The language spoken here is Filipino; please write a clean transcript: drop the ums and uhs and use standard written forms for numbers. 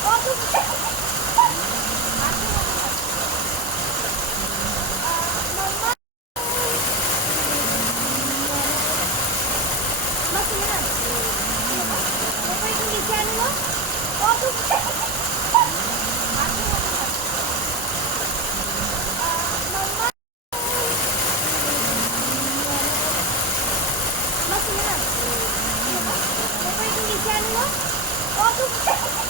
Masih ya? Apa itu di channel lo? Oh, tuh.